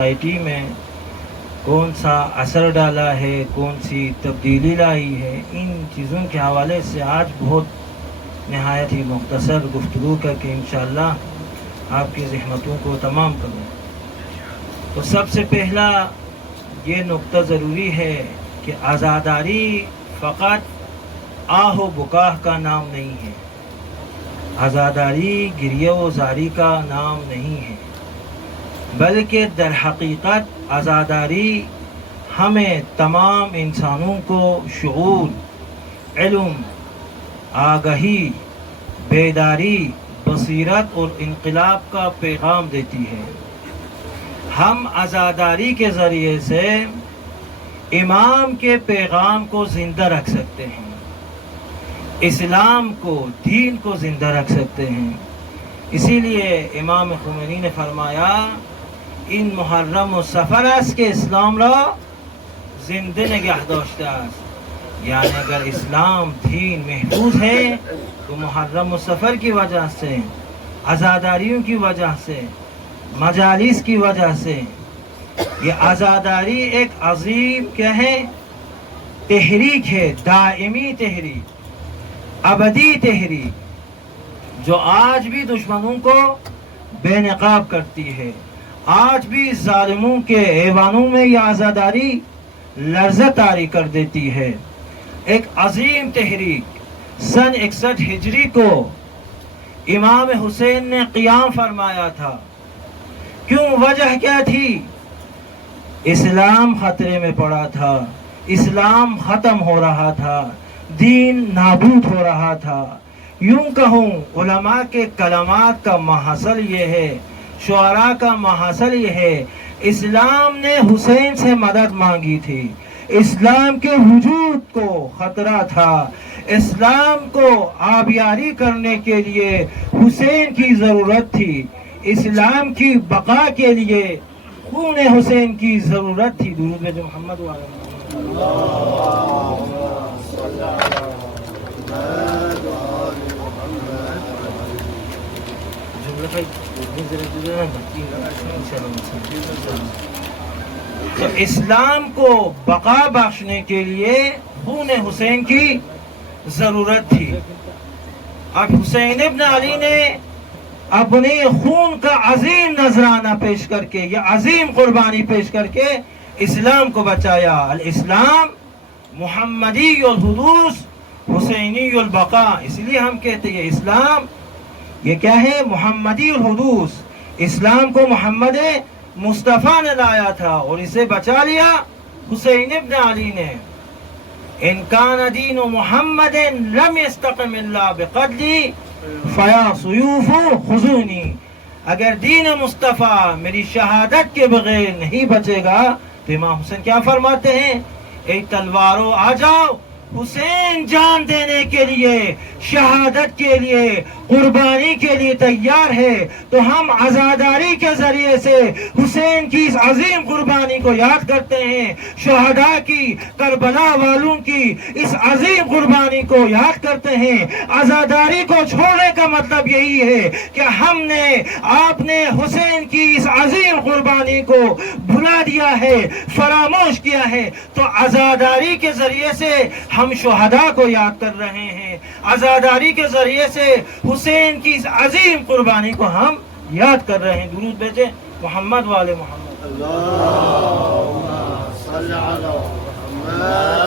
Society میں کون سا اثر ڈالا ہے، کون سی تبدیلی لائی ہے، ان چیزوں کے حوالے سے آج بہت نہایت ہی مختصر گفتگو کر کے انشاءاللہ آپ کی زحمتوں کو تمام کروں۔ تو سب سے پہلا یہ نقطہ ضروری ہے کہ عزاداری فقط آہ و بکاہ کا نام نہیں ہے، عزاداری گریہ و زاری کا نام نہیں ہے، بلکہ در حقیقت عزاداری ہمیں تمام انسانوں کو شعور، علم، آگہی، بیداری، بصیرت اور انقلاب کا پیغام دیتی ہے۔ ہم عزاداری کے ذریعے سے امام کے پیغام کو زندہ رکھ سکتے ہیں، اسلام کو، دین کو زندہ رکھ سکتے ہیں۔ اسی لیے امام خمینی نے فرمایا این محرم و سفر است که اسلام را زنده نگه داشته است، یعنی اگر اسلام دین محفوظ ہے تو محرم و سفر کی وجہ سے، عزاداریوں کی وجہ سے، مجالس کی وجہ سے۔ یہ عزاداری ایک عظیم کیا ہے، تحریک ہے، دائمی تحریک، ابدی تحریک، جو آج بھی دشمنوں کو بے نقاب کرتی ہے۔ آج بھی ظالموں کے ایوانوں میں یہ عزاداری لرزہ طاری کر دیتی ہے۔ ایک عظیم تحریک سن 61 ہجری کو امام حسین نے قیام فرمایا تھا۔ کیوں؟ وجہ کیا تھی؟ اسلام خطرے میں پڑا تھا، اسلام ختم ہو رہا تھا، دین نابود ہو رہا تھا۔ یوں کہوں علماء کے کلمات کا محصل یہ ہے، شعراء کا محصل یہ ہے، اسلام نے حسین سے مدد مانگی تھی، اسلام کے وجود کو خطرہ تھا، اسلام کو آبیاری کرنے کے لیے حسین کی ضرورت تھی، اسلام کی بقا کے لیے خون حسین کی ضرورت تھی۔ درود بھیجو محمد وعلی تو اسلام کو بقا بخشنے کے لیے خون حسین کی ضرورت تھی۔ اب حسین ابن علی نے اپنے خون کا عظیم نذرانہ پیش کر کے، یہ عظیم قربانی پیش کر کے اسلام کو بچایا۔ الاسلام محمدی الحدوث حسینی البقا۔ اس لیے ہم کہتے ہیں اسلام یہ کیا ہے، محمدی الحدوث۔ اسلام کو محمد مصطفیٰ نے لایا تھا اور اسے بچا لیا حسین ابن علی نے۔ ان کان دین محمد لم یستقم الا بقتلی فیا سیوف خذونی۔ اگر دین مصطفیٰ میری شہادت کے بغیر نہیں بچے گا تو امام حسین کیا فرماتے ہیں، اے تلواروں آ جاؤ، حسین جان دینے کے لیے، شہادت کے لیے، قربانی کے لیے تیار ہے۔ تو ہم عزاداری کے ذریعے سے حسین کی اس عظیم قربانی کو یاد کرتے ہیں، شہداء کی، کربلا والوں کی اس عظیم قربانی کو یاد کرتے ہیں۔ عزاداری کو چھوڑنے کا مطلب یہی ہے کہ ہم نے، آپ نے حسین کی اس عظیم قربانی کو بھلا دیا ہے، فراموش کیا ہے۔ تو عزاداری کے ذریعے سے ہم شہداء کو یاد کر رہے ہیں، عزاداری کے ذریعے سے حسین کی اس عظیم قربانی کو ہم یاد کر رہے ہیں۔ درود بھیجیں محمد والے محمد۔ اللہم صل علی محمد۔